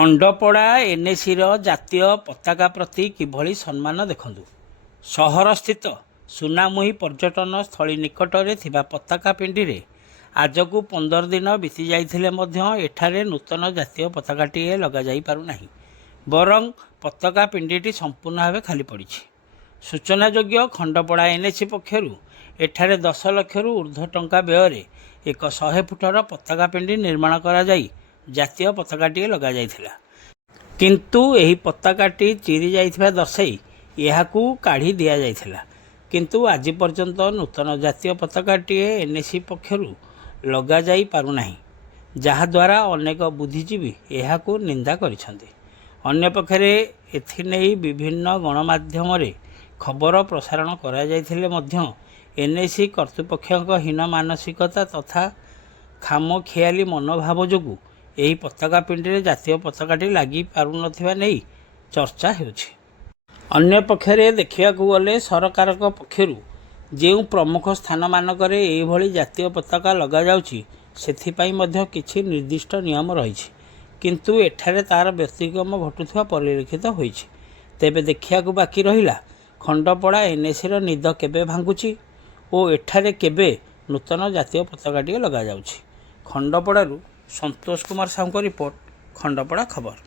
ଖଣ୍ଡପଡ଼ା ଏନ୍ଏସିର ଜାତୀୟ ପତାକା ପ୍ରତି କିଭଳି ସମ୍ମାନ ଦେଖନ୍ତୁ। ସହରସ୍ଥିତ ସୁନାମୁହିଁ ପର୍ଯ୍ୟଟନ ସ୍ଥଳୀ ନିକଟରେ ଥିବା ପତାକା ପିଣ୍ଡିରେ ଆଜକୁ 15 ଦିନ ବିତି ଯାଇଥିଲେ ମଧ୍ୟ ଏଠାରେ ନୂତନ ଜାତୀୟ ପତାକାଟିଏ ଲଗାଯାଇ ପାରୁନାହିଁ। ବରଂ ପତାକା ପିଣ୍ଡିଟି ସମ୍ପୂର୍ଣ୍ଣ ଭାବେ ଖାଲି ପଡ଼ିଛି। ସୂଚନାଯୋଗ୍ୟ, ଖଣ୍ଡପଡ଼ା ଏନ୍ଏସି ପକ୍ଷରୁ ଏଠାରେ 10 ଲକ୍ଷରୁ ଉର୍ଦ୍ଧ୍ୱ ଟଙ୍କା ବ୍ୟୟରେ ଏକ 100 ଫୁଟର ପତାକା ପିଣ୍ଡି ନିର୍ମାଣ କରାଯାଇ ଜାତୀୟ ପତାକାଟିଏ ଲଗାଯାଇଥିଲା। କିନ୍ତୁ ଏହି ପତାକାଟି ଚିରି ଯାଇଥିବା ଦର୍ଶାଇ ଏହାକୁ କାଢ଼ି ଦିଆଯାଇଥିଲା। କିନ୍ତୁ ଆଜି ପର୍ଯ୍ୟନ୍ତ ନୂତନ ଜାତୀୟ ପତାକାଟିଏ ଏନ୍ଏସି ପକ୍ଷରୁ ଲଗାଯାଇ ପାରୁନାହିଁ, ଯାହାଦ୍ୱାରା ଅନେକ ବୁଦ୍ଧିଜୀବୀ ଏହାକୁ ନିନ୍ଦା କରିଛନ୍ତି। ଅନ୍ୟପକ୍ଷରେ ଏଥିନେଇ ବିଭିନ୍ନ ଗଣମାଧ୍ୟମରେ ଖବର ପ୍ରସାରଣ କରାଯାଇଥିଲେ ମଧ୍ୟ ଏନ୍ଏସି କର୍ତ୍ତୃପକ୍ଷଙ୍କ ହୀନ ମାନସିକତା ତଥା ଖାମଖିଆଲି ମନୋଭାବ ଯୋଗୁଁ ଏହି ପତାକା ପିଣ୍ଡିରେ ଜାତୀୟ ପତାକାଟି ଲାଗି ପାରୁନଥିବା ନେଇ ଚର୍ଚ୍ଚା ହେଉଛି। ଅନ୍ୟପକ୍ଷରେ ଦେଖିବାକୁ ଗଲେ ସରକାରଙ୍କ ପକ୍ଷରୁ ଯେଉଁ ପ୍ରମୁଖ ସ୍ଥାନମାନଙ୍କରେ ଏହିଭଳି ଜାତୀୟ ପତାକା ଲଗାଯାଉଛି ସେଥିପାଇଁ ମଧ୍ୟ କିଛି ନିର୍ଦ୍ଦିଷ୍ଟ ନିୟମ ରହିଛି, କିନ୍ତୁ ଏଠାରେ ତା'ର ବ୍ୟତିକ୍ରମ ଘଟୁଥିବା ପରିଲକ୍ଷିତ ହୋଇଛି। ତେବେ ଦେଖିବାକୁ ବାକି ରହିଲା ଖଣ୍ଡପଡ଼ା ଏନ୍ଏସିର ନିଦ କେବେ ଭାଙ୍ଗୁଛି ଓ ଏଠାରେ କେବେ ନୂତନ ଜାତୀୟ ପତାକାଟିଏ ଲଗାଯାଉଛି। ଖଣ୍ଡପଡ଼ାରୁ ସନ୍ତୋଷ କୁମାର ସାହୁଙ୍କ ରିପୋର୍ଟ, ଖଣ୍ଡପଡ଼ା ଖବର।